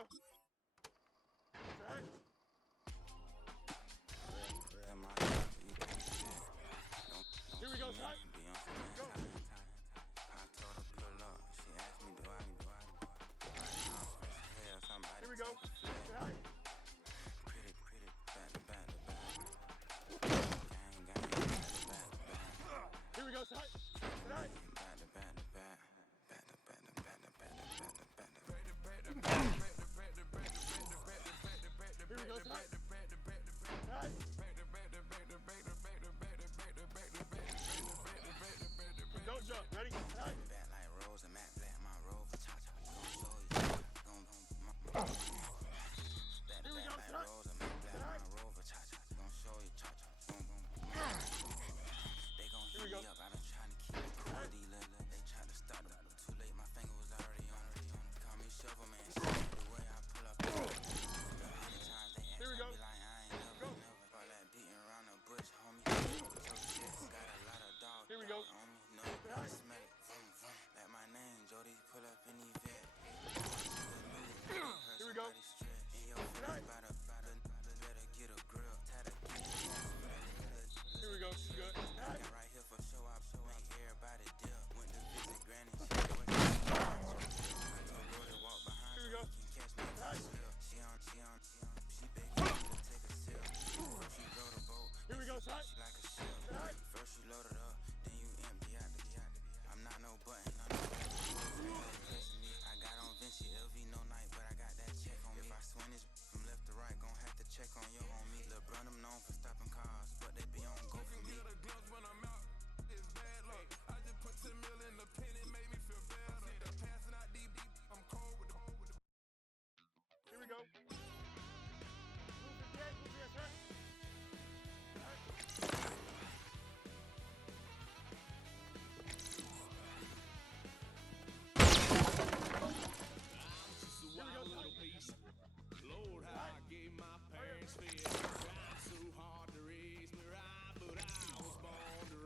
go. Right. Here we go, Ty. Go. Here we go. Right. Here we go, Ty. Right. Here we go, Ty. Right. Don't jump. Ready? Right. Here we go, Ty. Right. Here we go. Here we go. Go. Here we go. Right. Here we go. Right. Here we go. Good. Right. Here we go. Right. Here we go, Ty. Right. First you load it up, then you empty out the I'm not no button, I got on Vinci, LV no night, but I got that check on me. If I swing this from left to right, gon' have to check on your homie. LeBron, I'm known for stopping cars, but they be on go for me. The gloves when I'm out, it's bad luck. I just put 10 mil in the pen, it made me feel better. They're passing out deep, I'm cold with the Here we go. Move the dead, move your attack. Lord, how I gave my parents fear. Tried so hard to raise me right, but I was born to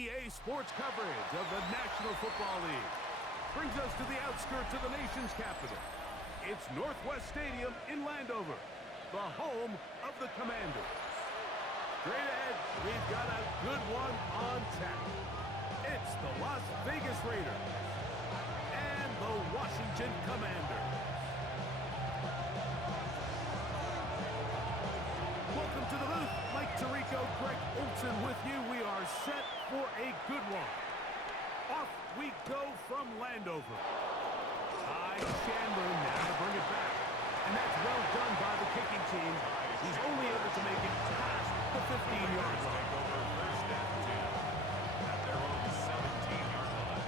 EA Sports coverage of the National Football League brings us to the outskirts of the nation's capital. It's Northwest Stadium in Landover, the home of the Commanders. Straight ahead, we've got a good one on tap. It's the Las Vegas Raiders and the Washington Commanders. Welcome to the booth. Mike Tirico, Greg Olson with you. We are set for a good one. Off we go from Landover. High Chandler now bring it back. And that's well done by the kicking team. He's only able to make it past the 15-yard line. First down 10 at their own 17-yard line.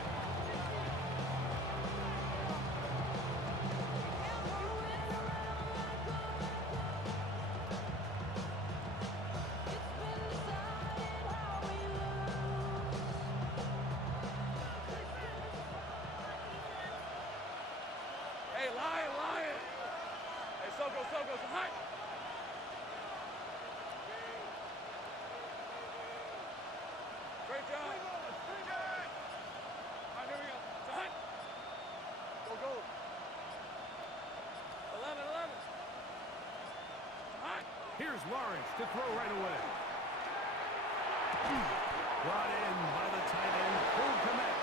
Hey, Lion! Hey, Soko, hot! Great job. All right, here we go. It's a hunt. Go. 11. Hunt. Here's Lawrence to throw right away. Brought in by the tight end, Cole Kmet.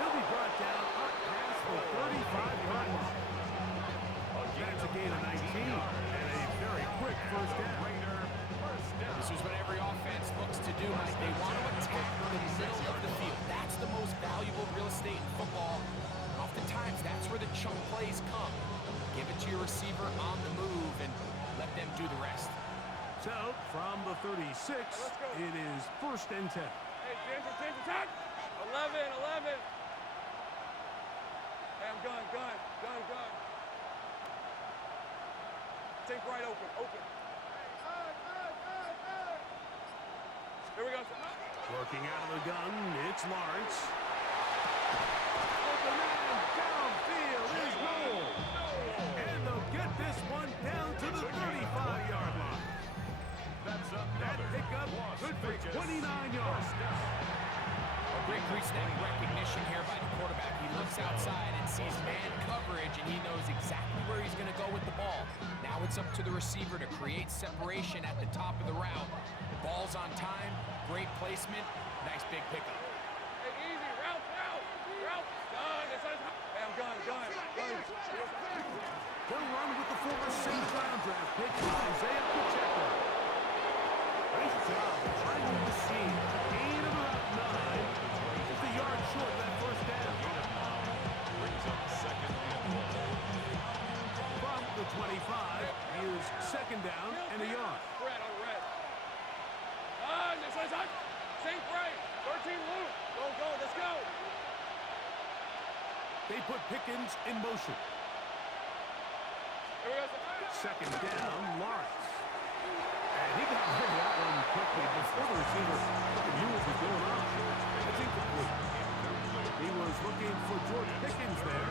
He'll be brought down up past the 35-yard line. That's a gain of 19 and a very quick first down. This is what every offense looks to do, Mike. They want to attack the middle of the field. That's the most valuable real estate in football. And oftentimes, that's where the chunk plays come. Give it to your receiver on the move and let them do the rest. So, from the 36, it is first and 10. Hey, Ginger, attack. 11. Hey, I'm gun. Take right open. Here we go. Working out of the gun, it's Lawrence. Open man downfield is Noel. And they'll get this one down to the 35-yard line. That pickup good for 29 yards. Great pre-snap recognition here by the quarterback. He looks outside and sees man coverage, and he knows exactly where he's going to go with the ball. Now it's up to the receiver to create separation at the top of the route. Ball's on time, great placement, nice big pickup. Hey, easy, route. Gun. Hey, I'm gun. They'll run with the former St. Brown draft pick, Isaiah Pacheco. Nice job finding the seam. Gain of about 9. Just a yard short of that first down. Brings up second and 1. From the 25, here's second down and a yard. Red on red. This one's hot. St. Bray. 13 loop. Go. Let's go. They put Pickens in motion. Here we go. Second down, Lawrence. And he got rid of that one quickly before the receiver knew what was going on. That's incomplete. He was looking for George Pickens there.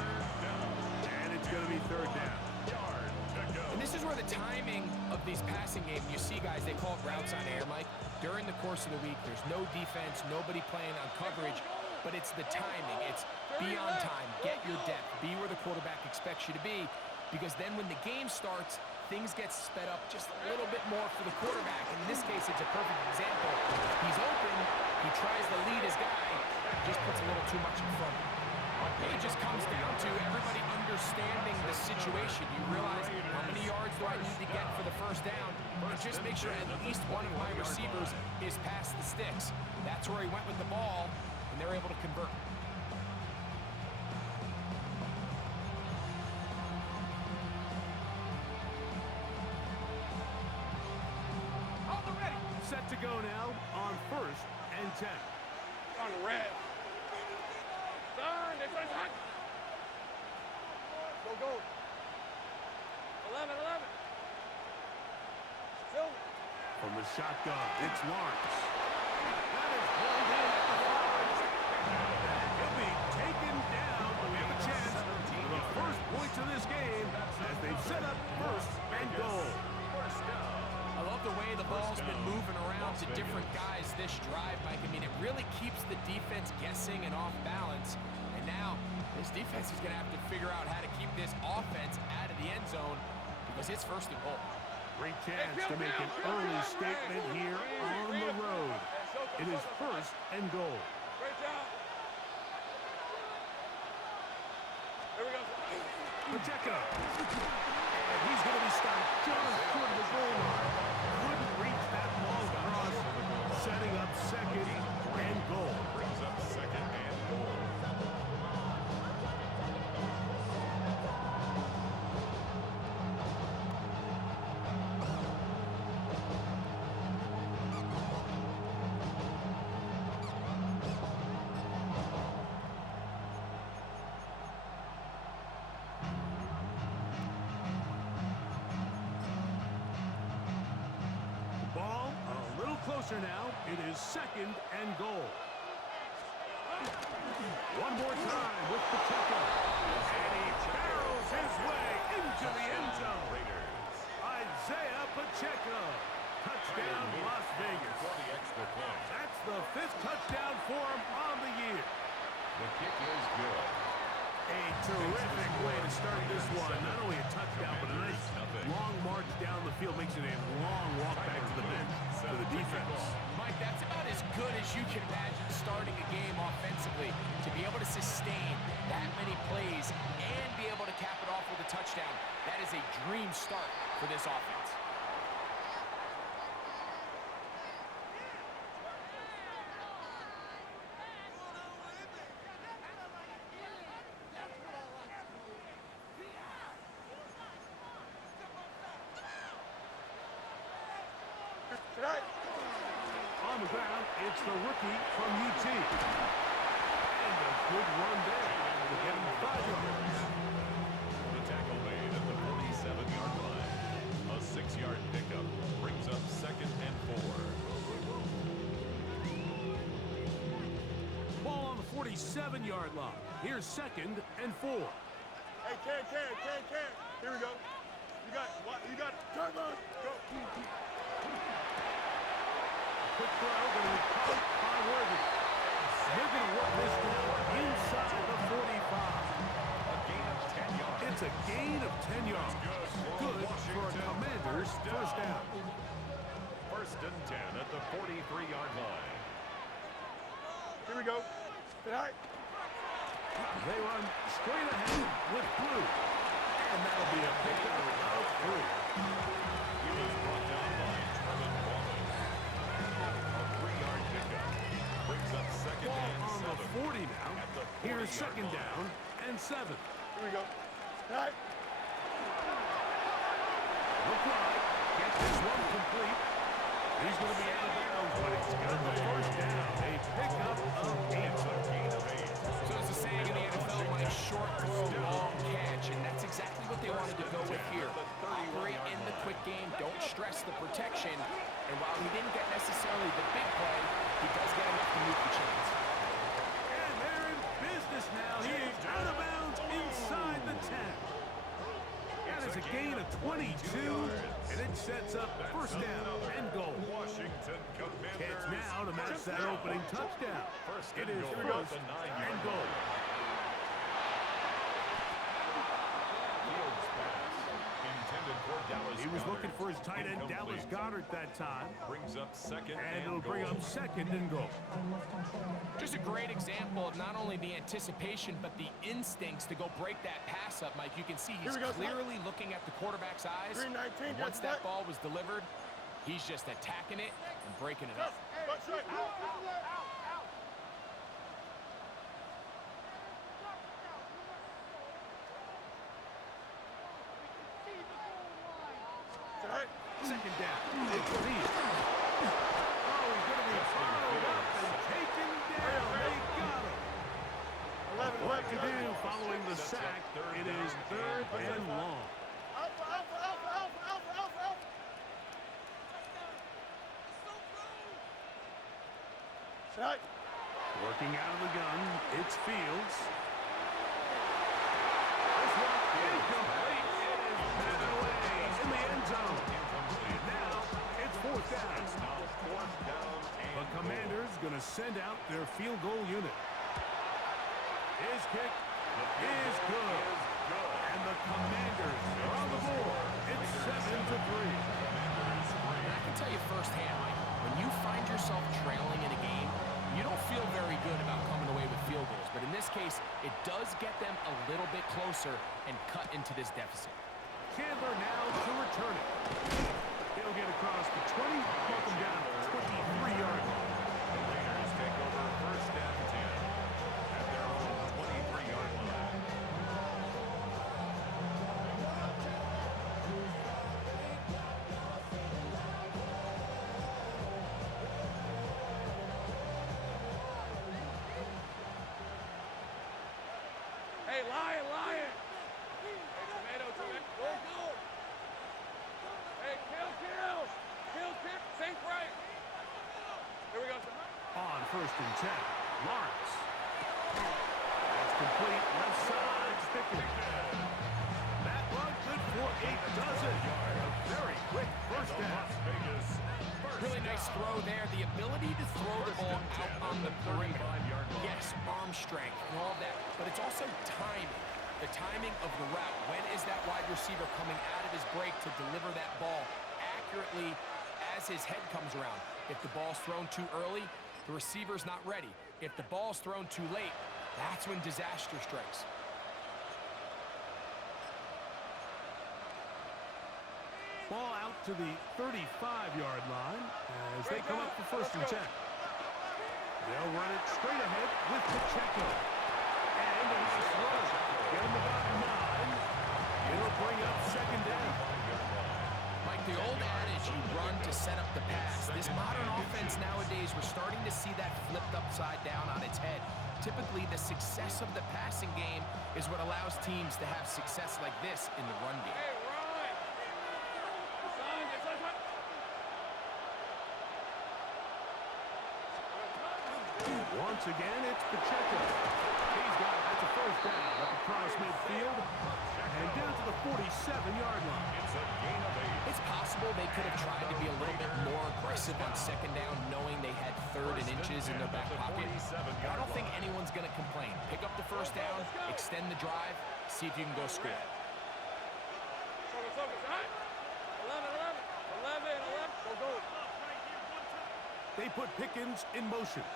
And it's going to be third down. And this is where the timing of these passing games, you see guys, they call it routes on air, Mike. During the course of the week, there's no defense, nobody playing on coverage, but it's the timing. It's be on time, get your depth, be where the quarterback expects you to be, because then when the game starts, things get sped up just a little bit more for the quarterback. In this case, it's a perfect example. He's open, he tries to lead his guy, just puts a little too much in front of him. It just comes down to everybody understanding the situation. You realize how many yards do I need to get for the first down, and just make sure at least one of my receivers is past the sticks. That's where he went with the ball, and they're able to convert. Set to go now on first and 10. On red. This one's hot. Go. 11. Silver. From the shotgun, it's Lawrence. That is pulled in at the 5. He'll be taken down, but we have a chance for the first points of this game as they've set up first and goal. I love the way the ball's been moving around to different guys this drive, Mike, I mean, it really keeps the defense guessing and off balance. And now this defense is going to have to figure out how to keep this offense out of the end zone because it's first and goal. Great chance to make an early statement here on the road. It is first and goal. Great job. Here we go. Pacheco. And he's going to be stopped just short of the goal line. Couldn't reach that ball across. Setting up second and goal. Brings up second and goal. Ball a little closer now. It is second and goal. One more time with Pacheco. And he barrels his way into the end zone. Isaiah Pacheco. Touchdown, Las Vegas. For the extra point. That's the 5th touchdown for him on the year. The kick is good. A terrific way to start this one. Not only a touchdown, but a nice long march down the field. Makes it a long walk back to the bench for the defense. Mike, that's about as good as you can imagine starting a game offensively. To be able to sustain that many plays and be able to cap it off with a touchdown, that is a dream start for this offense. On the ground, it's the rookie from UT. And a good run there. We're getting 5 yards. The tackle made at the 47-yard line. A 6-yard pickup brings up second and 4. Ball on the 47-yard line. Here's second and 4. Hey, Ken. Here we go. You got turn on. Go. Quick throw, going to be caught by Worthy. They're going to work this down inside the 45. A gain of 10 yards. It's a gain of 10 yards. Good for a Commander's first down. First and 10 at the 43-yard line. Here we go. Tonight. They run straight ahead with Blue. And that'll be a pickup of 3. He was brought down by Trevin Wallace. A 3-yard pickup brings up second Ball and on 7. the 40 now. At the Here's 40-yard second line. down and 7. Here we go. Tonight. Look right. Get this one complete. He's going to be out of bounds, but he's got the first down. A pickup of 8. It's a gain of 8. So as the saying in the NFL, Mike, short throw, long catch, and that's exactly what they wanted to go with here. Operate in the quick game, don't stress the protection, and while he didn't get necessarily the big play, he does get enough to move the chains. And they're in business now. He is out of bounds inside the 10. That is a gain of 22, and it sets up first down and goal. Washington Commanders. It's now to match that opening touchdown. It is goal. first The 9-yard and goal. Fields pass intended for Dallas He was Goedert. looking for his tight end, Dallas Incomplete. Goedert, that time. Brings up second And and it'll bring goal. up second and goal. Just a great example of not only the anticipation, but the instincts to go break that pass up, Mike. You can see he's Here we go, clearly looking at the quarterback's eyes. 319, And once that's that ball was delivered, he's just attacking it and breaking it up. That's right. Tonight. Second down. It's lead. Oh, he's going to be followed up and taken down. They got him. 11, What to do following the sack? It is third and long. Alpha. Tonight. Working out of the gun, it's Fields. This one incomplete. It is batted away in the end zone. And now it's fourth down. It's now fourth down and The Commanders going to send out their field goal unit. His kick is good. And the Commanders are on the board. It's 7-3. And I can tell you firsthand, Mike, when you find yourself trailing in a game, you don't feel very good about coming away with field goals. But in this case, it does get them a little bit closer and cut into this deficit. Chandler now to return it. He'll get across the 20, welcome down to 23-yard line. The Raiders take over first and 10 at their own 23-yard line. Hey, Lion, Lion. Hey, tomato. Go, go. Hey, kill. Think right. Here we go. On first and 10, Lawrence. That's complete, left side, Pickens. That run good for a dozen. A very quick first down. Really nice throw there. The ability to throw the ball out on the perimeter. Yes, arm strength and all that, but it's also timing. The timing of the route. When is that wide receiver coming out of his break to deliver that ball accurately as his head comes around? If the ball's thrown too early, the receiver's not ready. If the ball's thrown too late, that's when disaster strikes. Ball out to the 35-yard line as they come up for first and 10. They'll run it straight ahead with Pacheco. And it's a throw. Get him about 9. It'll bring up second down. Mike, the old adage, you run to set up the pass. This modern offense nowadays, we're starting to see that flipped upside down on its head. Typically, the success of the passing game is what allows teams to have success like this in the run game. Hey, Ryan. Once again, it's Pacheco. He's got it. That's a first down up across midfield and down to the 47-yard line. It's a gain of 8. It's possible they could have tried to be a little bit more aggressive on second down, knowing they had third and inches in their back pocket. But I don't think anyone's going to complain. Pick up the first down, extend the drive, see if you can go score. Focus. All right. 11. Go. They put Pickens in motion.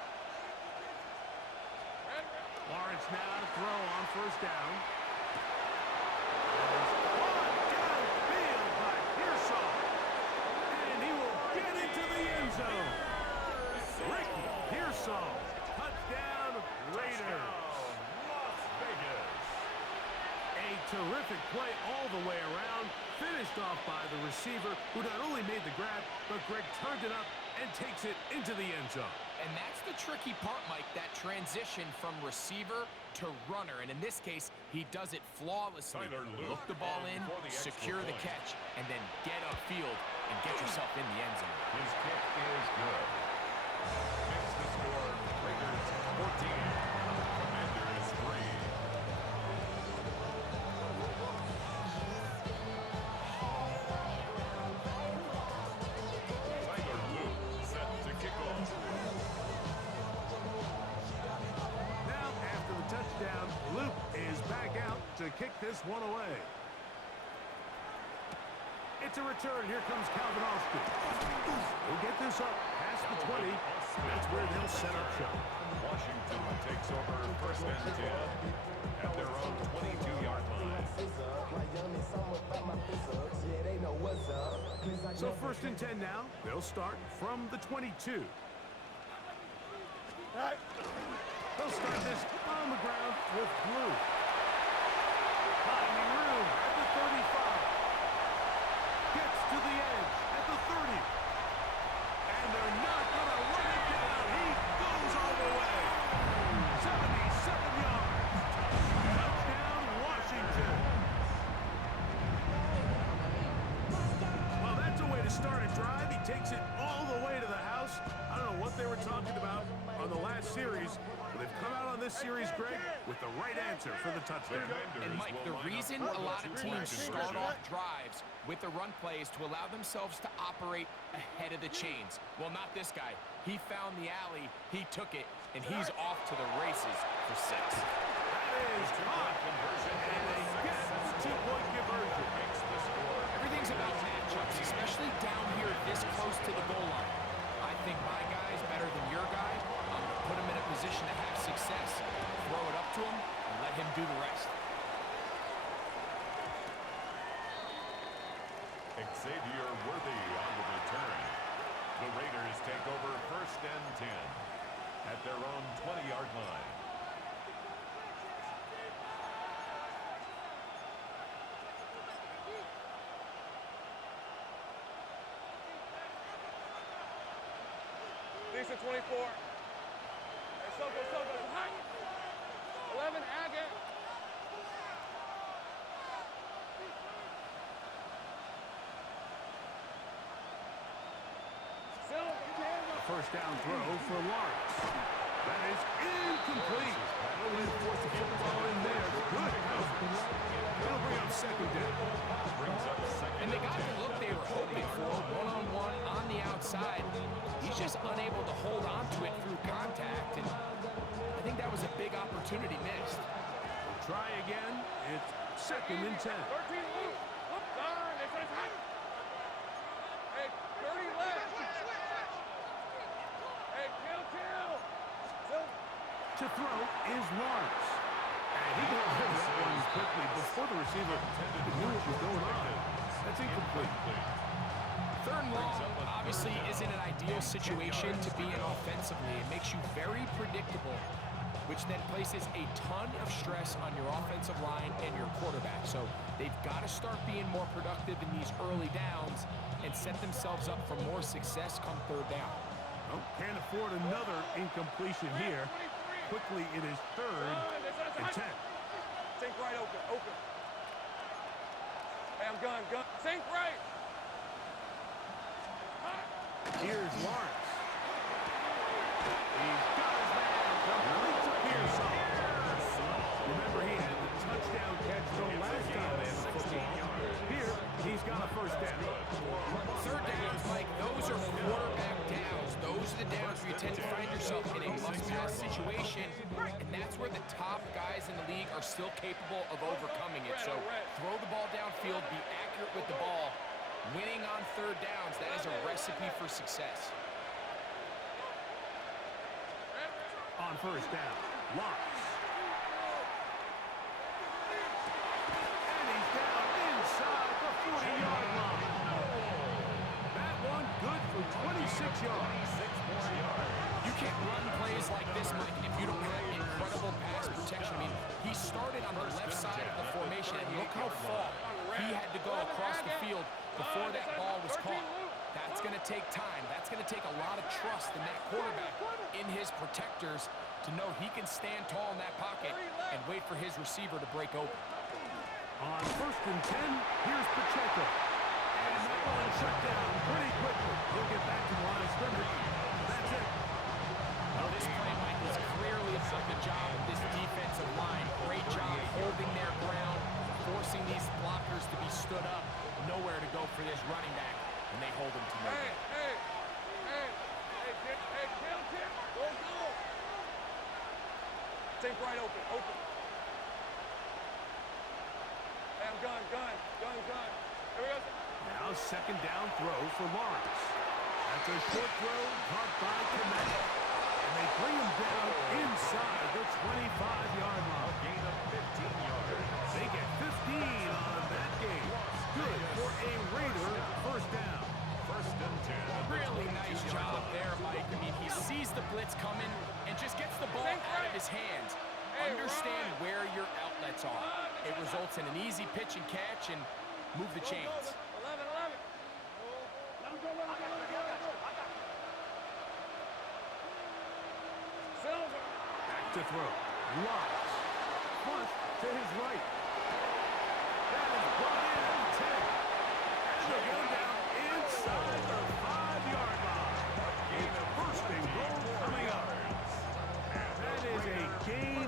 Lawrence now to throw on first down. Caught downfield by Pearsall. And he will get into the end zone. Ricky Pearsall. Touchdown, Raiders. Las Vegas. A terrific play all the way around. Finished off by the receiver, who not only made the grab, but Greg turned it up and takes it into the end zone. And that's the tricky part, Mike, that transition from receiver to runner. And in this case, he does it flawlessly. Look the ball in, secure the catch, and then get upfield and get yourself in the end zone. His kick is good. Makes the score Raiders 14, Commanders 3. Tyler Luke set to kick off. Now, after the touchdown, Luke is back out to kick this one away. It's a return. Here comes Calvin Austin. He'll get this up past the 20. That's where they'll set up shop. Washington takes over first and 10 at their own 22-yard line. So first and 10 now. They'll start from the 22. They'll start this on the ground with Blue. Finding room at the 35. Gets to the edge at the 30. And they're not going to run it down. He goes all the way. 77 yards. Touchdown, Washington. Well, that's a way to start a drive. He takes it all the way to the house. I don't know what they were talking about on the last series, but they've come out on this this series, Greg, with the right answer for the touchdown. And Mike, the reason a lot of teams start off drives with the run plays to allow themselves to operate ahead of the chains. Well, not this guy. He found the alley, he took it, and he's off to the races for 6. That is caught, and they get the two-point conversion. Everything's about matchups, especially down here this close to the goal line. I think my guy's better than your guy. I'm going to put him in a position to have success, throw it up to him, and let him do the rest. Xavier Worthy on the return. The Raiders take over 1st and 10 at their own 20-yard line. Decent 24. Hey, Soko. High. 11, Agate. A first down throw for Lawrence. That is incomplete. No way to force the football in there. Good coverage. That'll bring up 2nd down. And they got the look they were hoping for, one-on-one on the outside. He's just unable to hold on to it through contact, and I think that was a big opportunity missed. We'll try again. It's 2nd and 10. 13 loop. Look, darn. Hey, 30 left. Hey, kill. To throw is Lawrence. And he got rid of that one quickly before the receiver knew what was going on. That's incomplete. 3rd and long obviously isn't an ideal situation to be in offensively. It makes you very predictable, which then places a ton of stress on your offensive line and your quarterback. So they've got to start being more productive in these early downs and set themselves up for more success come 3rd down. Oh, can't afford another incompletion here. Quickly, it is 3rd and 10. Sink right open. Hey, I'm gun. Sink right. Here's Lawrence. He's got his man. Complete to Pearson. Remember, he had the touchdown catch the last time they had the football. Here, he's got a first down. 3rd downs, Mike, those are quarterback downs. Those are the downs where you tend to find yourself in a must-pass situation, and that's where the top guys in the league are still capable of overcoming it. So throw the ball downfield, be accurate with the ball. Winning on 3rd downs, that is a recipe for success. On first down, Lawrence. And he's down inside the 40-yard line. That one good for 26 yards. You can't run plays like this, Mike, if you don't have incredible pass protection. I mean, he started on the left side of the formation, and look how far he had to go across the field before that ball was caught. That's going to take time. That's going to take a lot of trust in that quarterback, in his protectors, to know he can stand tall in that pocket and wait for his receiver to break open. On 1st and 10, here's Pacheco. And that one shut down pretty quickly. He'll get back to the line of scrimmage. That's it. Well, this play, Mike, was clearly about the job of this defensive line. Great job holding their ground, forcing these blockers to be stood up. Nowhere to go for this running back, and they hold him to no gain. Hey, kill. Go. Sink right open. Hey, I'm gun. Here we go. Now 2nd down throw for Lawrence. That's a short throw caught by Komet. And they bring him down inside the 25-yard line. A gain of 15 yards. They get 15 on that game. Good for a Raider first down. 1st and 10. Really nice job there, Mike. I mean, he sees the blitz coming and just gets the ball out of his hands. Understand where your outlets are. It results in an easy pitch and catch and move the chains. 11. Let him go. Silver. Back to throw. Lawrence. Punt to his right. That is brought in at 10. And they're going down inside the 5-yard line. A 1st and goal coming up. That is a gain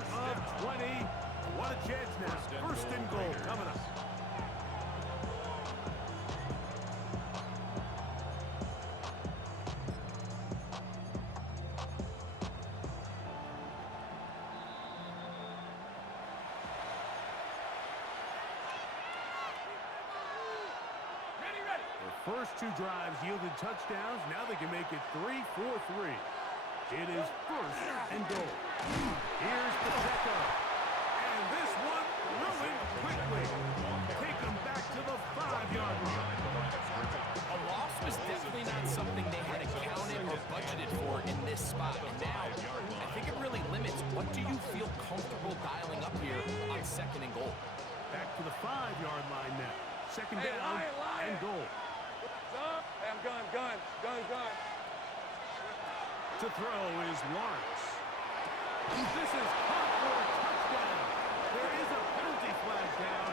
first two drives yielded touchdowns. Now they can make it 3-4-3. It is first and goal. Here's Pacheco. And this one ruined quickly. Take them back to the 5-yard line. A loss was definitely not something they had accounted or budgeted for in this spot. And now, I think it really limits what do you feel comfortable dialing up here on second and goal. Back to the 5-yard line now. Second down and goal. Hey, I'm gun. To throw is Lawrence. This is caught for a touchdown. There is a penalty flag down.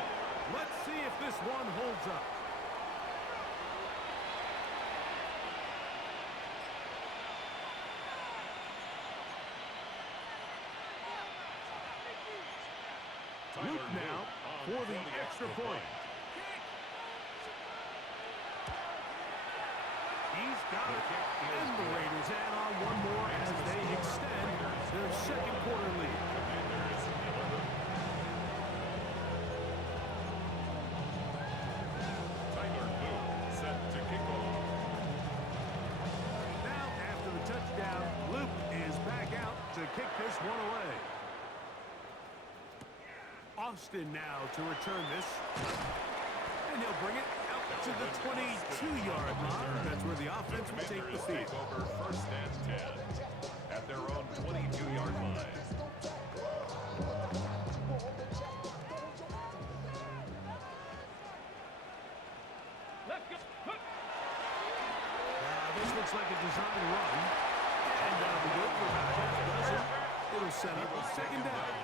Let's see if this one holds up. Luke now for the extra point. He's got it. And the Raiders add on one more as they extend their second quarter lead. Set to kick off. Now, after the touchdown, Luke is back out to kick this one away. Austin now to return this. And he'll bring it out to the 22-yard line. That's where the offense will take the field. Over first and 10 at their own 22-yard line. This looks like a design run. And that'll be good for about half a dozen. It'll set up a second down.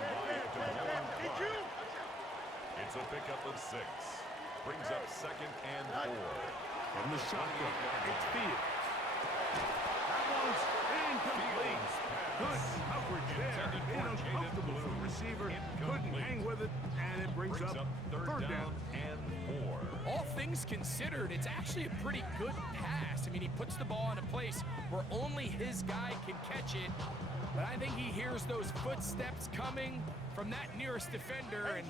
It's a pickup of 6. Brings up second and 4. From the shotgun, it's Fields. That one's incomplete. Good coverage there. Uncomfortable for the receiver. Couldn't hang with it, and it brings up third down and 4. All things considered, it's actually a pretty good pass. I mean, he puts the ball in a place where only his guy can catch it. But I think he hears those footsteps coming from that nearest defender, and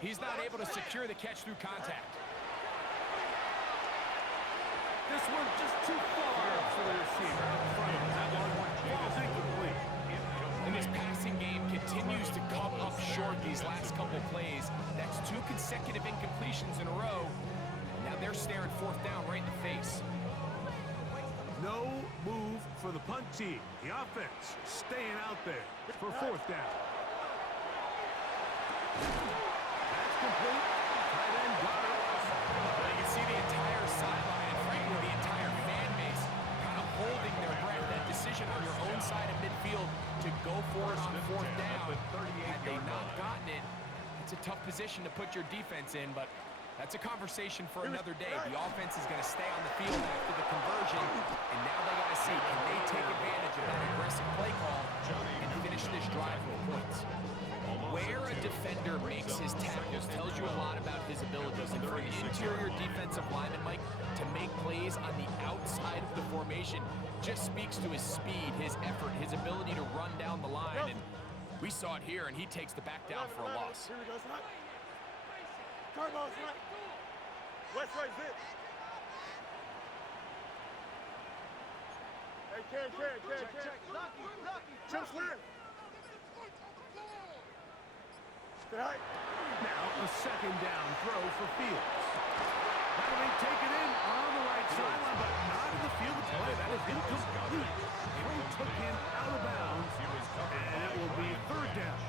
he's not able to secure the catch through contact. This one just too far for the receiver. That one falls incomplete. And this passing game continues to come up short these last couple plays. That's 2 consecutive incompletions in a row. And now they're staring fourth down right in the face. No move for the punt team. The offense staying out there for fourth down. That's complete. Tight end got it. Well, you can see the entire sideline and frankly the entire fan base kind of holding their breath. That decision on your own side of midfield to go for it on fourth down. Had they not gotten it, it's a tough position to put your defense in, but that's a conversation for another day. The offense is going to stay on the field after the conversion, and now they got to see, can they take advantage of that aggressive play call and finish this drive with points? Where a defender makes his tackles tells you a lot about his abilities, and for an interior defensive lineman, Mike, to make plays on the outside of the formation just speaks to his speed, his effort, his ability to run down the line, and we saw it here, and he takes the back down for a loss. Here we go, tonight. Turbo, tonight. West right zip. Hey, Ken. Jump slam. Tonight. Now a second down throw for Fields. That'll be taken in on the right sideline, but not in the field of play. That is incomplete. Throw took him out of bounds, and it will be third down.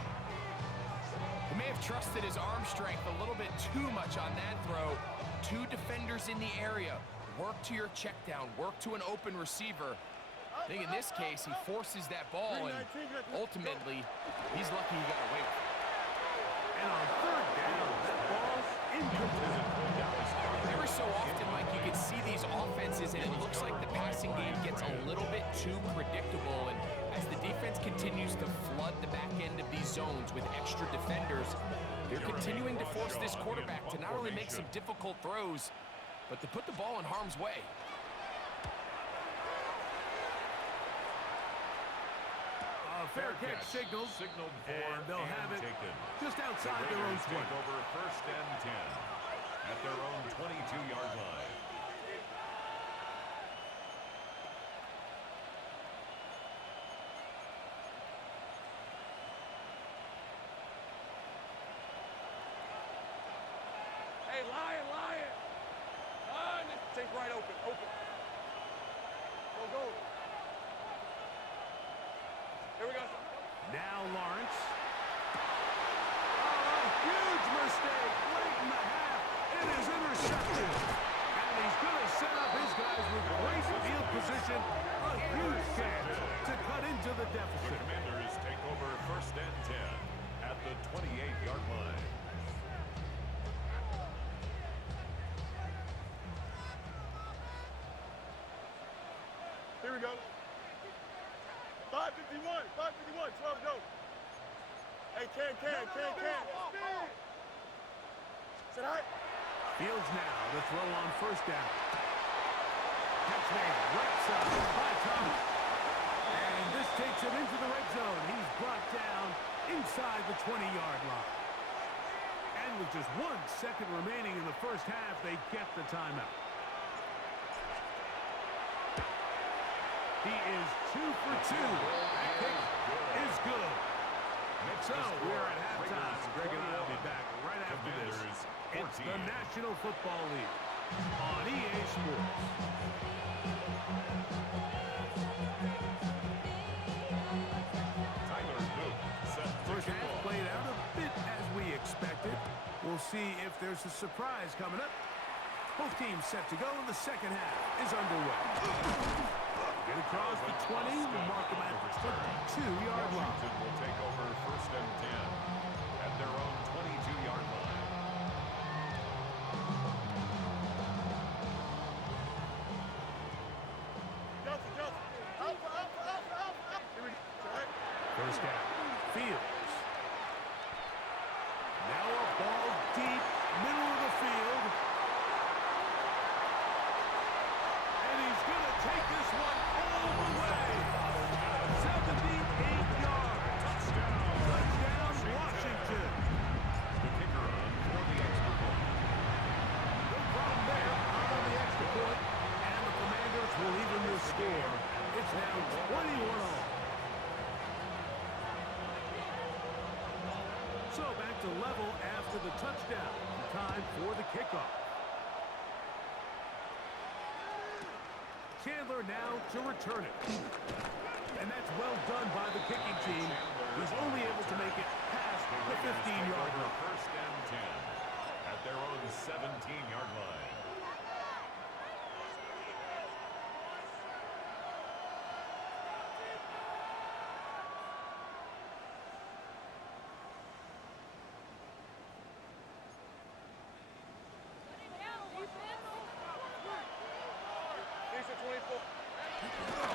He may have trusted his arm strength a little bit too much on that throw. 2 defenders in the area. Work to your check down. Work to an open receiver. I think in this case, he forces that ball, and ultimately, he's lucky he got away with it. And on third down, that ball's incomplete. Every so often, Mike, you can see these offenses, and it looks like the passing game gets a little bit too predictable. And as the defense continues to flood the back end of these zones with extra defenders, they're continuing to force this quarterback to not only make some difficult throws, but to put the ball in harm's way. Fair catch signaled, and they'll have it just outside their own 20. Over first and 10 at their own 22-yard line. Hey, lion. Take right, open. Go. Here we go. Now Lawrence. Oh, a huge mistake late in the half. It is intercepted. And he's going to set up his guys with great field position. A huge chance to cut into the The deficit. Commanders take over first and 10 at the 28-yard line. Here we go. 551, 12 go. Hey, Can. Sit high. Fields now to throw on first down. Catch made right side by Thomas. And this takes him into the red zone. He's brought down inside the 20-yard line. And with just 1 second remaining in the first half, they get the timeout. He is 2 for 2. That kick is good. So we're at halftime. Greg and I will be back right after this. It's the National Football League on EA Sports. First half played out a bit as we expected. We'll see if there's a surprise coming up. Both teams set to go, and the second half is underway. Get across the 20, mark them at the 22-yard line. Washington will take over first and 10 at their own 22-yard line. First down. Fields. Now a ball deep, middle of the field. And he's going to take this one all the way. 78 yards. Touchdown, Washington. The kicker on for the extra point. No problem there. On the extra point. And the Commanders will even the score. It's now 21-all. So back to level after the touchdown. Time for the kickoff. Chandler now to return it. And that's well done by the kicking team. He's only able to make it past the 15-yard line. First and 10 at their own 17-yard line.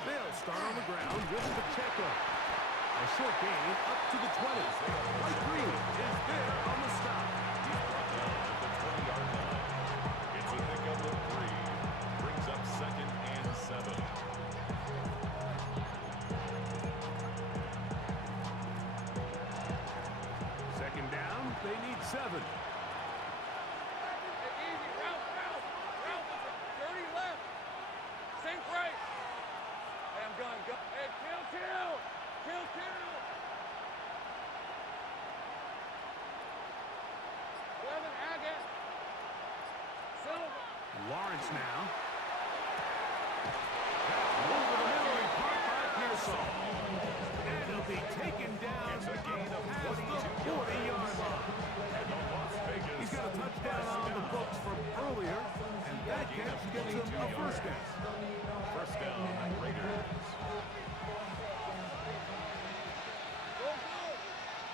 They'll start on the ground with Pacheco. A short gain up to the 20. Mike Green is there on the stop. He's brought down at the 20-yard line. It's a pickup of 3. Brings up second and 7. Second down, they need 7. Easy, Ralph. Dirty left. Sink right. Hey, I'm gone. Go. Hey, kill. 11, Agate. Silver. Lawrence now. Over the middle and caught by Pearsall. And he'll be taken down past the 40-yard line. He's got a touchdown on the books from earlier, and that catch gets him a first down. First down, Raiders. Go.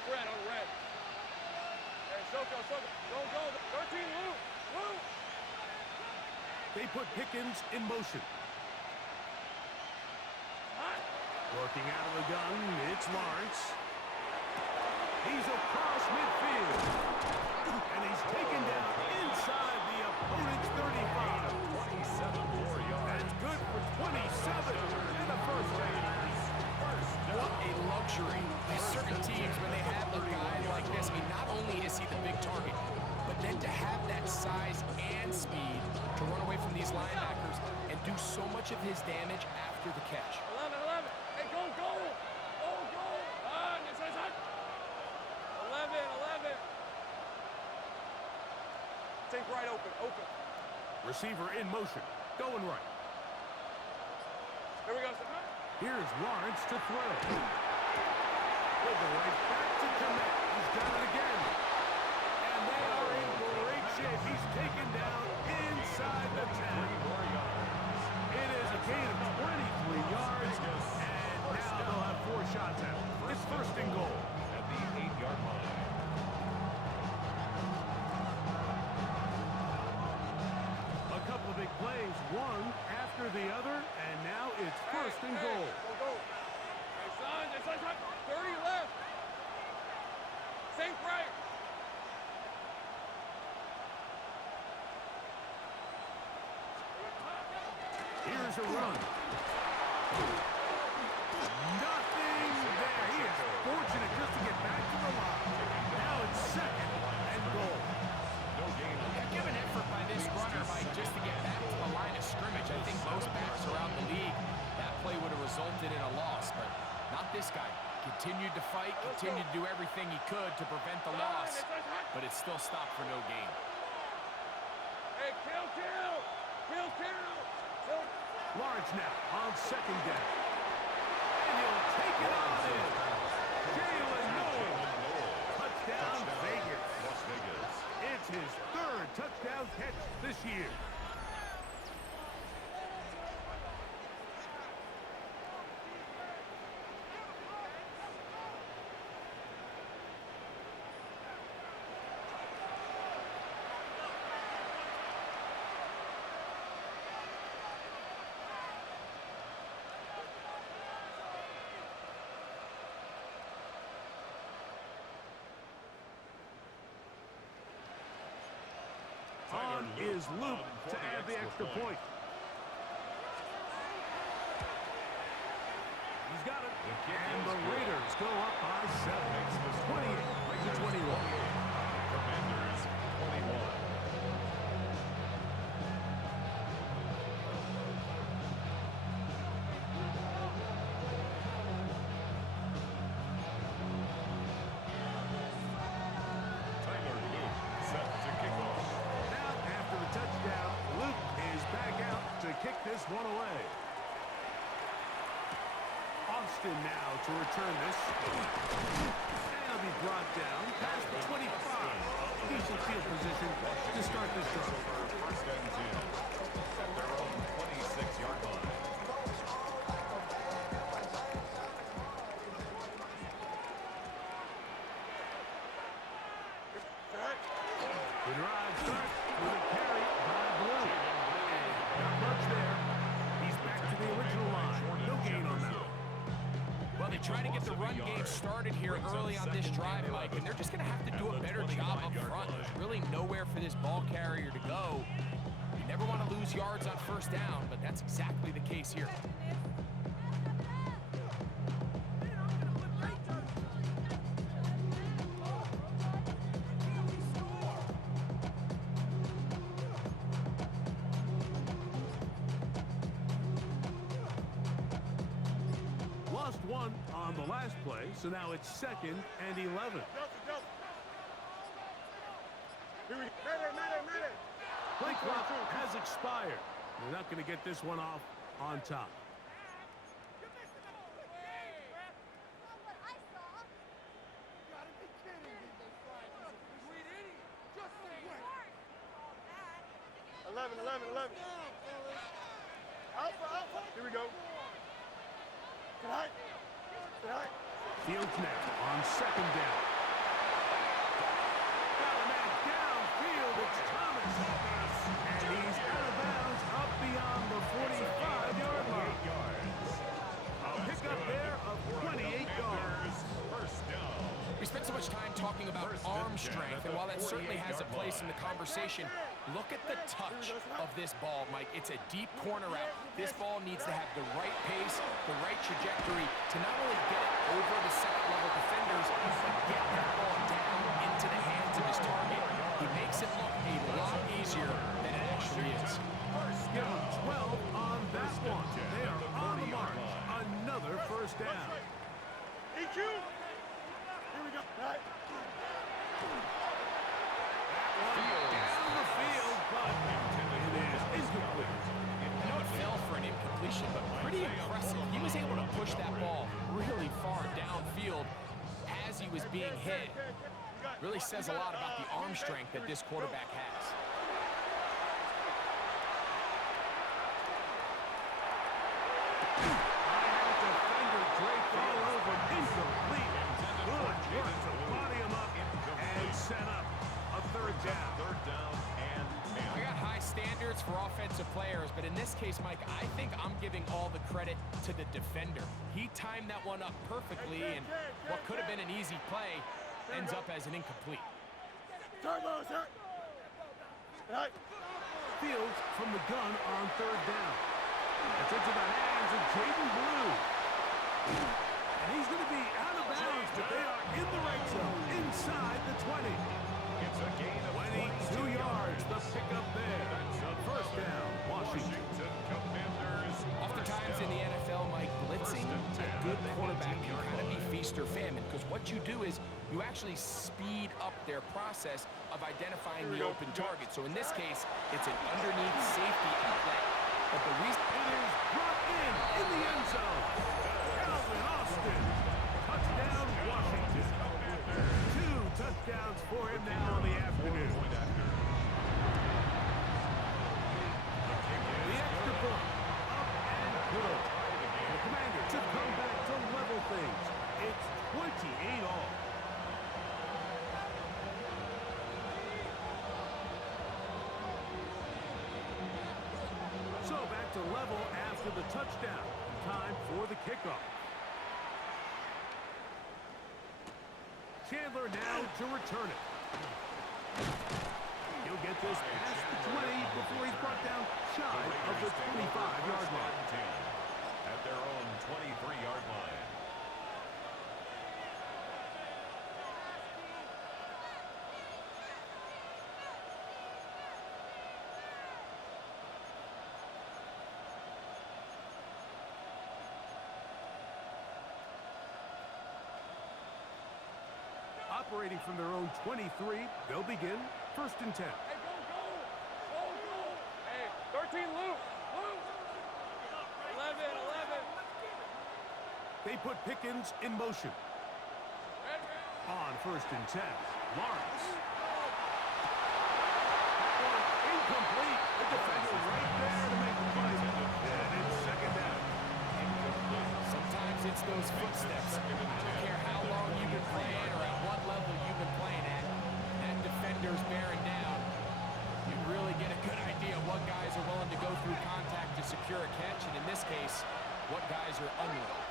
Fred on red. Hey, Soko. Go. 13, Lou. They put Pickens in motion. Hot. Working out of the gun, it's Lawrence. He's across midfield. And he's taken down inside the opponent's 35. 27 more yards. That's good for 27 and a first down. What a luxury. There's certain teams, when they have a guy like this, I mean, not only is he the big target, but then to have that size and speed to run away from these linebackers and do so much of his damage after the catch. 11. Hey, go. This is hot. 11. Sink right open, open. Receiver in motion, going right. Here we go, son. Here's Lawrence to throw. Will go right back to Komet. He's got it again. And they are in great shape. He's taken down inside the 10. It is a gain of 23 yards. And now they'll have 4 shots at it. It's first and goal. At the 8-yard line. A couple of big plays, one after the other, and now it's first and goal. Go. Hey, son, it's like 30 left. Sink right. Here's a run. Nothing there. He is fortunate just to get back to the line. Now it's second and goal. No gain. Yeah, give an effort by this runner, Mike, just to get back to the line of scrimmage. I think most backs around the league, that play would have resulted in a loss, but not this guy. Continued to fight, continued to do everything he could to prevent the loss, but it still stopped for no gain. Hey, kill. Lawrence now on second down. And he'll take it on in. Jalen Noel. Touchdown, Vegas. Las Vegas. It's his 3rd touchdown catch this year. On is Luke to add the extra point. He's got it. And the Raiders go up by 7. 28-21. Commanders 21. Tyler Luke set to kick off. Now, after the touchdown, Luke is back out to kick this one away. Austin now to return this. And he'll be brought down past the 25. Decent field position to start this drive. First and 10 at their own 26-yard line. The drive starts with a carry by Blue. And not much there. He's back to the original line. No gain on that one. Well, they try to get the run game started here early on this drive, Mike, and they're just going to have to do a better job up front. There's really nowhere for this ball carrier to go. You never want to lose yards on first down, but that's exactly the case here. Lost one on the last play, so now it's 2nd and 11. Play clock has expired. They're not going to get this one off on top. Here we go. Fields now on 2nd down. Got a man downfield. It's Thomas. And he's out of bounds up beyond the 45-yard line. A pickup there of 28 yards. First down. We spent so much time talking about arm strength, and while that certainly has a place in the conversation, look at the touch of this ball, Mike. It's a deep corner route. This ball needs to have the right pace, the right trajectory to not only get it over the second-level defenders, but get that ball down into the hands of his target. He makes it look a lot easier than it actually is. Give him 12 on that one. They are on the march. Another first down. EQ. Here we go. Down the field. ball really far downfield as he was being hit. Really says a lot about the arm strength that this quarterback has. Defender draped all over. Incomplete. Good work to body him up and set up a third down. Third down and 10. I got high standards for offensive players, but in this case, Mike, I think I'm giving all the credit to the defender. He timed that one up perfectly, and what could have been an easy play ends up as an incomplete. Fields from the gun on third down. It's into the hands of Jaden Blue. And he's going to be out of bounds, but they are in the red zone, inside the 20. It's a gain of 22 yards, the pickup there. First down, Washington. Commanders. Oftentimes in the NFL, Mike, blitzing a good quarterback can kind of be feast or famine, because what you do is you actually speed up their process of identifying the open target. So in this case, it's an underneath safety outlet. But the reason It is brought in the end zone. Calvin Austin. Touchdown, Washington. 2 touchdowns for him now on the afternoon. The extra point. Up and good. The Commanders have come back to level things. It's 28 all. So back to level after the touchdown. Time for the kickoff. Chandler now to return it. He'll get this past the 20 before he's brought down shy of the 25-yard line. At their own 23-yard line. Operating from their own 23, they'll begin first and 10. Hey, go, go! Go, go! Hey, 13, Luke! Luke! 11, 11! They put Pickens in motion. Red, red! On first and 10, Lawrence. One incomplete. The defender right there to make the play. And it's second down. sometimes it's those footsteps. I don't care how long you've been playing or at what level you've been playing at. That defender's bearing down. You really get a good idea of what guys are willing to go through contact to secure a catch, and in this case, what guys are unwilling.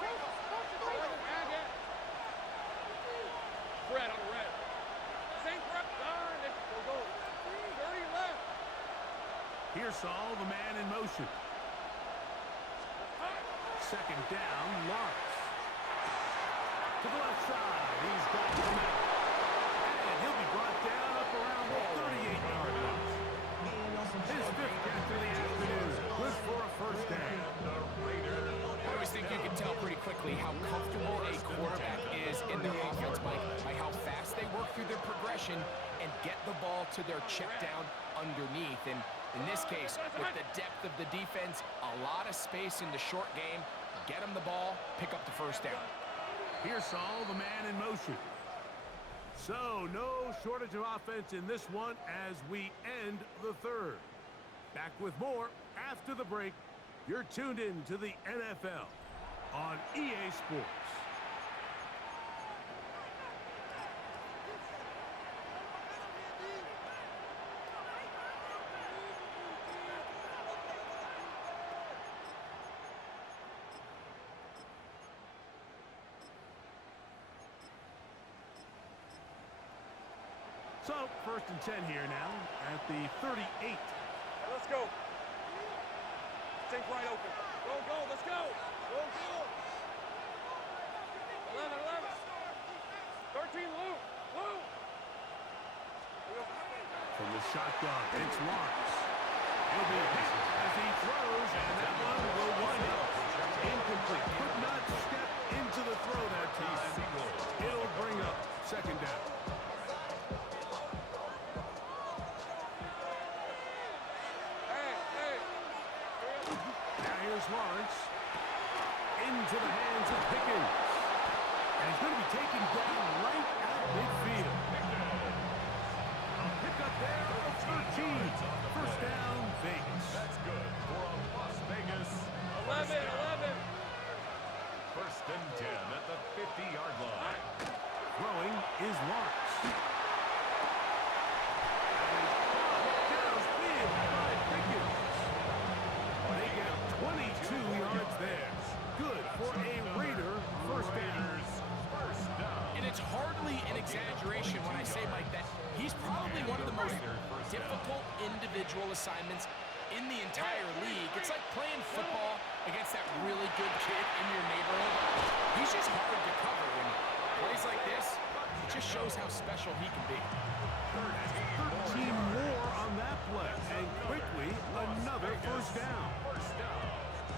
Red on red. St. Prep, darn it. Go, go. 30 left. Here's Saul, the man in motion. Second down, Lawrence. To the left side, he's got the man. And he'll be brought down up around the 38-yard line. His fifth catch of the afternoon. Good for a first down. I always think you can tell pretty quickly how comfortable a quarterback is in their offense, Mike, by how fast they work through their progression and get the ball to their check down underneath. And in this case, with the depth of the defense, a lot of space in the short game, get them the ball, pick up the first down. Here's Saul, the man in motion. So, no shortage of offense in this one as we end the third. Back with more after the break. You're tuned in to the NFL on EA Sports. So, first and 10 here now at the 38. Hey, let's go. Think right open. Go, go, let's go. Go, go. 11, 11. 13, Luke. Luke. From the shotgun, it's Lawrence. He'll be hit as he throws, and that one will wind up incomplete. Could not step into the throw that time. It'll bring up second down. Now here's Lawrence. Into the hands of Pickens. Mike, that he's probably one of the most difficult individual assignments in the entire league. It's like playing football against that really good kid in your neighborhood. He's just hard to cover, and plays like this, it just shows how special he can be. 13 more on that play, and quickly another first down.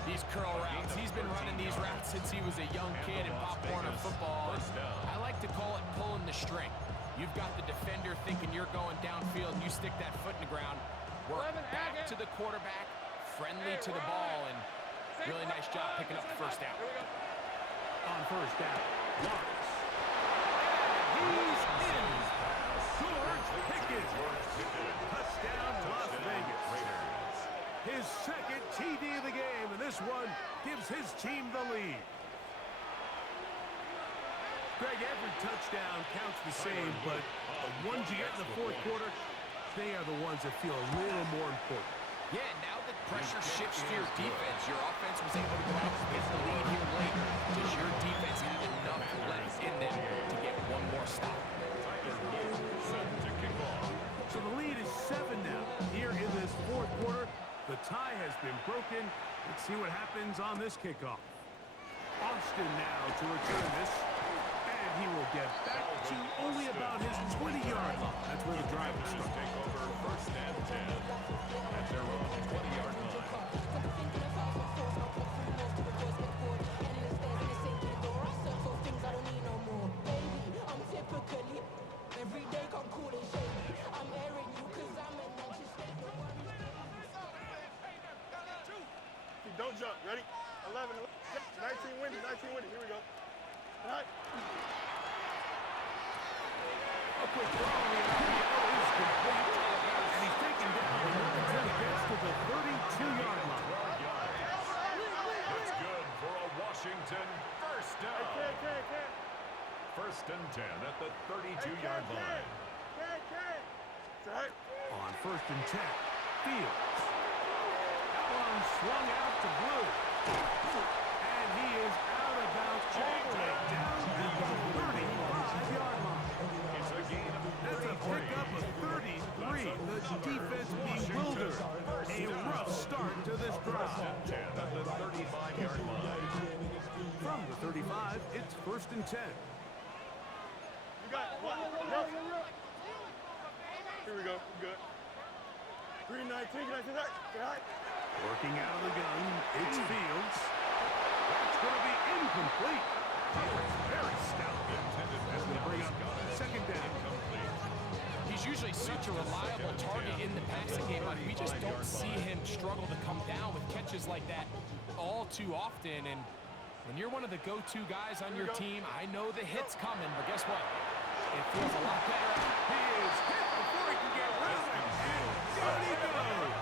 These curl routes, he's been running these routes since he was a young kid in Pop Warner football. I like to call it pulling the string. You've got the defender thinking you're going downfield, and you stick that foot in the ground. Work back to the quarterback, friendly to the ball, and really nice job picking up the first down. On first down, Lawrence. He's in. George Pickens. Touchdown, Las Vegas. His second TD of the game, and this one gives his team the lead. Greg, every touchdown counts the same, but the ones you get in the fourth quarter, they are the ones that feel a little more important. Yeah, now that pressure shifts to your defense, your offense was able to go out and get the lead here late. Does your defense have enough left in them to get one more stop? So the lead is 7 now. Here in this fourth quarter, the tie has been broken. Let's see what happens on this kickoff. Austin now to return this. And he will get back to only about his 20-yard line. That's where the drive will start. Take over first and 10 at their own 20-yard line. Don't jump. Ready? 11, 19 windy, 19 windy. Here we go. All right. A quick throw on the RPO is complete. And he's taken down until he gets to the 32-yard line. It's good for a Washington first down. First and 10 at the 32-yard line. On first and 10, Fields. That one swung out to Blue. And he is out of bounds all the way down to the 35-yard line. It's a gain of That's a pickup of 33. The defense bewildered. A rough start to this drive. 10 at the 35-yard line. From the 35, it's first and 10. You got it. What? Here we go. Good. 319. Can I see that? Say hi. Working out of the gun, it's Fields. That's going to be incomplete. Very stout. That's going to bring up second down. He's usually such a reliable target in the passing game, but we just don't see him struggle to come down with catches like that all too often. And when you're one of the go-to guys on your team, I know the hit's coming, but guess what? It feels a lot better. He is hit before he can get rid of it. And down he goes.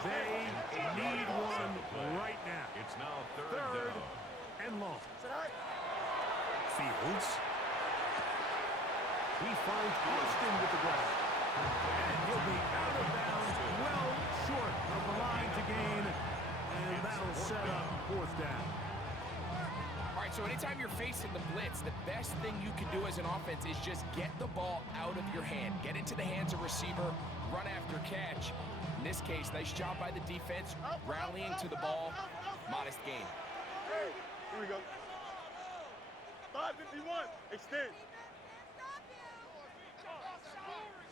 They need one right now. It's now third Third down. and long. Say hi. Fields. He finds Austin with the grab. And he'll be out of bounds, well short of the line to gain. And that'll set up fourth down. All right, so anytime you're facing the blitz, the best thing you can do as an offense is just get the ball out of your hand. Get into the hands of receiver, run after catch. In this case, nice job by the defense, rallying to the ball. Modest gain. Hey, here we go. 551. Extend.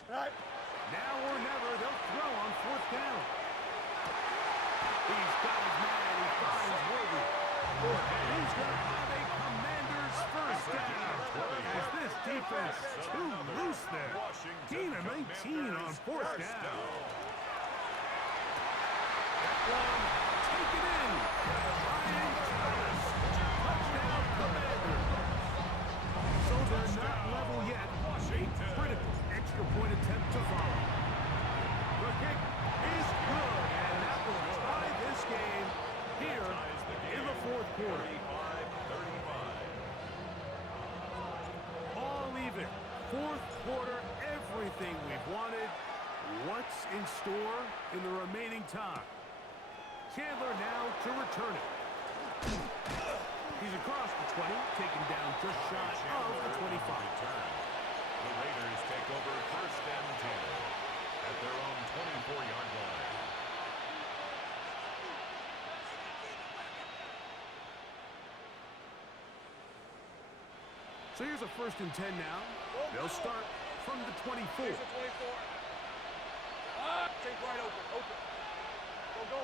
All right. Now or never, they'll throw on fourth down. He's got his man, he finds Worthy. And he's going to have a Commander's first down. As this defense too loose there. Gain of 19 on fourth down. That one taken in. Ryan Thomas. Touchdown, Commander. So they're not level yet. A critical extra point attempt to follow. The kick is good, and that will tie this game here in the fourth quarter. 35. All even. Fourth quarter, everything we've wanted. What's in store in the remaining time? Chandler now to return it. He's across the 20, taken down just shy of the 25. The So here's a 1st and 10 now. They'll start from the 24. Here's the 24. Take right open. Open. Go.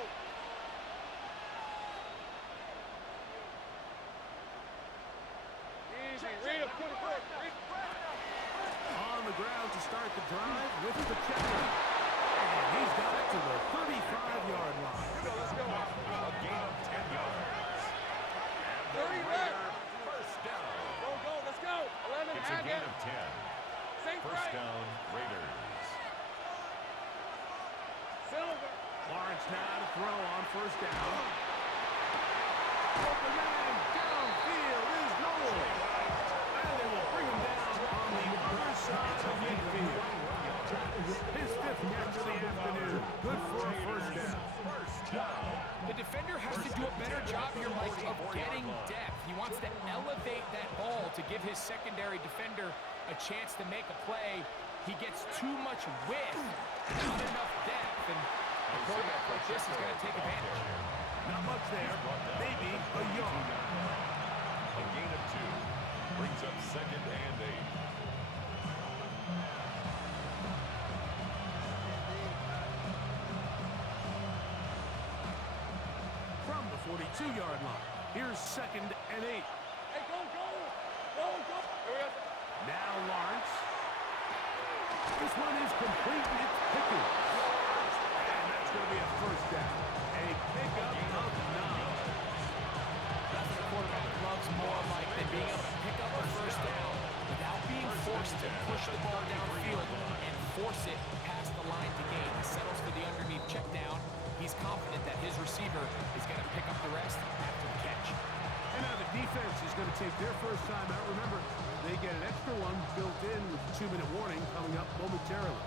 Easy. Read him. Quick. On the ground to start the drive with the checker. And he's got it to the 35-yard line. Let's go. A gain of 10 yards. And the 30 Raider left. first down. Go. Let's go. 11. It's a gain of 10. Sink First right. down, Raiders. Silver. Lawrence now to throw on 1st down. Open man downfield is Noel. And they will bring him down on the other side of midfield. His 5th catch of the afternoon. Good for a 1st down. The defender has to do a better job here, Mike, of getting depth. He wants to elevate that ball to give his secondary defender a chance to make a play. He gets too much width, not enough depth, and a quarterback like this is going to take advantage. Not much there. Maybe a yard. A gain of 2. Brings up 2nd and 8. From the 42-yard line. Here's 2nd and 8. Hey, go. Here we go. Now Lawrence. This one is complete. It's Pickens. And that's going to be a 1st down. A pickup of 9. Nothing a quarterback loves more, Mike, than being able to pick up a 1st down without being forced to push the ball downfield and force it past the line to gain. He settles for the underneath check down. He's confident that his receiver is going to pick up the rest after the catch. And now the defense is going to take their first time out. Remember, they get an extra one built in with the 2-minute warning coming up momentarily.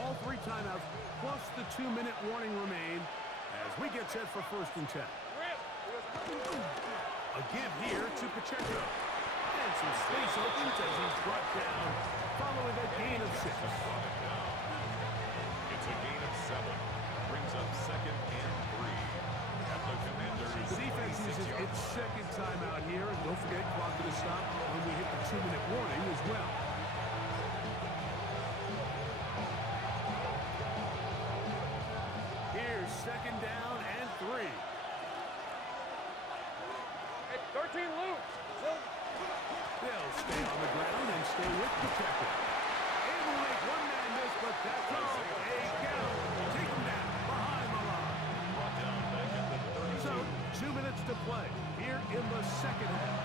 All 3 timeouts plus the 2-minute warning remain as we get set for 1st and 10. A give here to Pacheco. And some space opens as he's brought down following a gain of 6. It's a gain of 7. Brings up 2nd and 3. At the Commanders' The defense uses 26-yard its line. 2nd timeout here. And don't forget, clock to stop when we hit the 2-minute warning as well. Here's 2nd down and 3. Hey, 13 loose. They'll stay on the ground and stay with Pacheco. Able to make one man miss, but that's all. A count. Take him down behind the line. Brought down back at the 32. So, 2 minutes to play here in the 2nd half.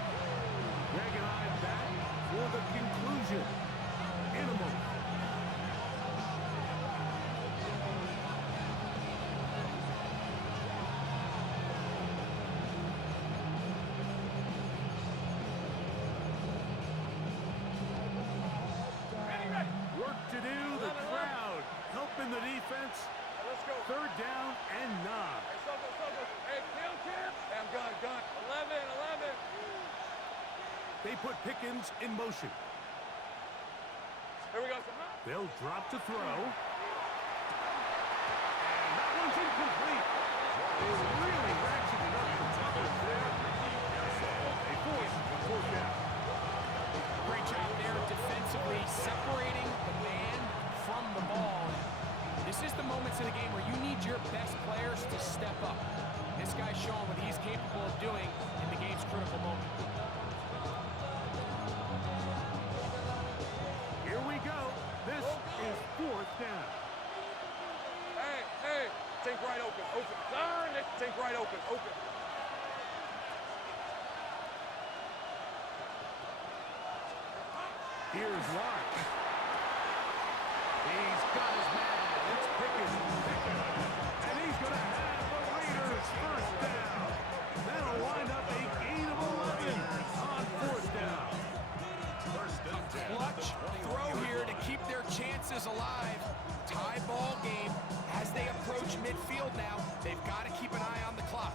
Greg and I back for the conclusion in a moment. Work to do, the crowd helping the defense. Let's go. 3rd down and 9. Hey, Soko. Hey, kill. Hey, I'm gun. 11. They put Pickens in motion. Here we go. They'll drop to throw. And that one's incomplete. They really ratcheted up the coverage there. They force the 4th down. Great job there defensively, separating the man from the ball. This is the moments in the game where you need your best players to step up. This guy's showing what he's capable of doing in the game's critical moment. Here we go. This is 4th down. Hey. Think right open. Darn it. Think right open. Here's Lawrence. He's got his man. It's Pickens. And he's going to have the Raiders' 1st down. That'll wind up a gain of 11 on 4th down. Clutch throw here to keep their chances alive. Tie ball game as they approach midfield now. They've got to keep an eye on the clock.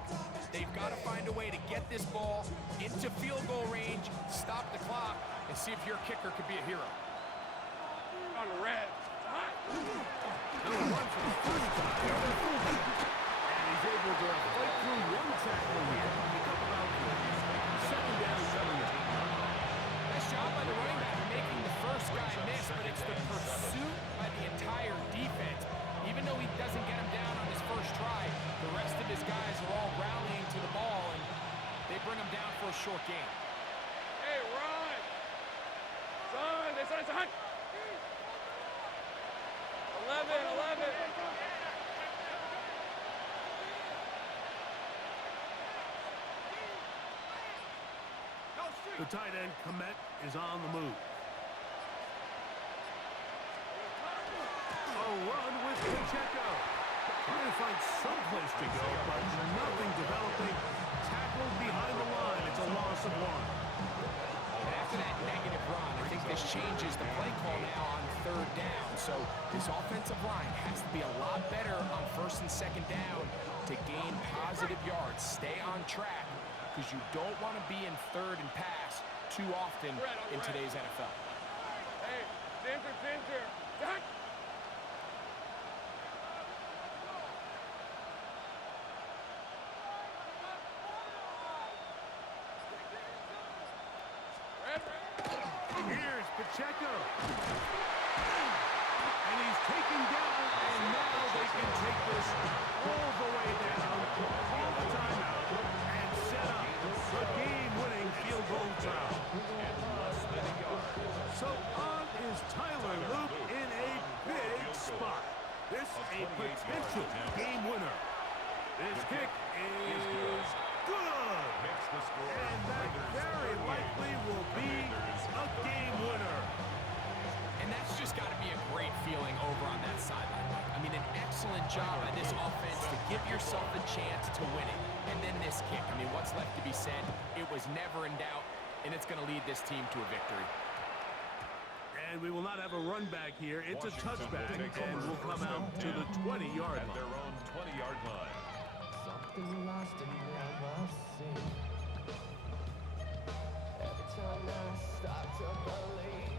They've got to find a way to get this ball into field goal range, stop the clock, and see if your kicker could be a hero. On the red. He'll run for the first time on their fullback. And he's able to fight through one tackle here. Pick up about 4. Second down coming up. Nice job by the running back making the first guy miss, but it's the pursuit by the entire defense. Even though he doesn't get him down on his first try, the rest of his guys are all rallying to the ball, and they bring him down for a short gain. Hey, run! Son, they son, son! 11. The tight end, Komet, is on the move. A run with Pacheco. Trying to find some place to go, but nothing developing. Tackled behind the line. It's a loss of 1. And after that negative run, I think this changes the play call now on third down. So this offensive line has to be a lot better on first and second down to gain positive yards. Stay on track, because you don't want to be in third and pass too often in today's NFL. Hey, center. Duck! Here's Pacheco. And he's taken down, and now they can take this all the way down, call the timeout, and set up a game-winning field goal try. So on is Tyler Luke in a big spot. This a potential game winner. This kick is good. And that very likely will be a game winner. And that's just got to be a great feeling over on that sideline. I mean, an excellent job by this offense to give yourself a chance to win it. And then this kick. I mean, what's left to be said? It was never in doubt, and it's going to lead this team to a victory. And we will not have a run back here. It's a touchback, and we'll come out to the 20-yard At line. their own 20-yard line. Something lost and never seen. Every time I start to believe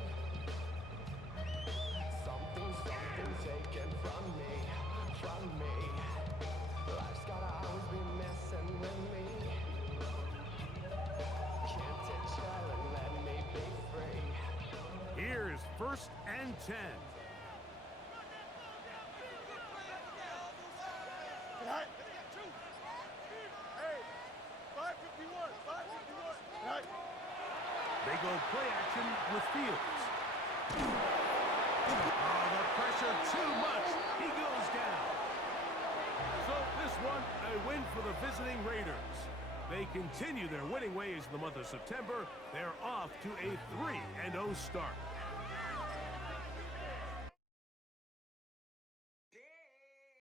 something taken from me. Life's gotta always be messing with me. Can't take child and let me be free. Here's first and 10. Hey, 551. Hey. They go play action with Fields. Oh, the pressure too much. He goes down. So this one, a win for the visiting Raiders. They continue their winning ways in the month of September. They're off to a 3-0 start.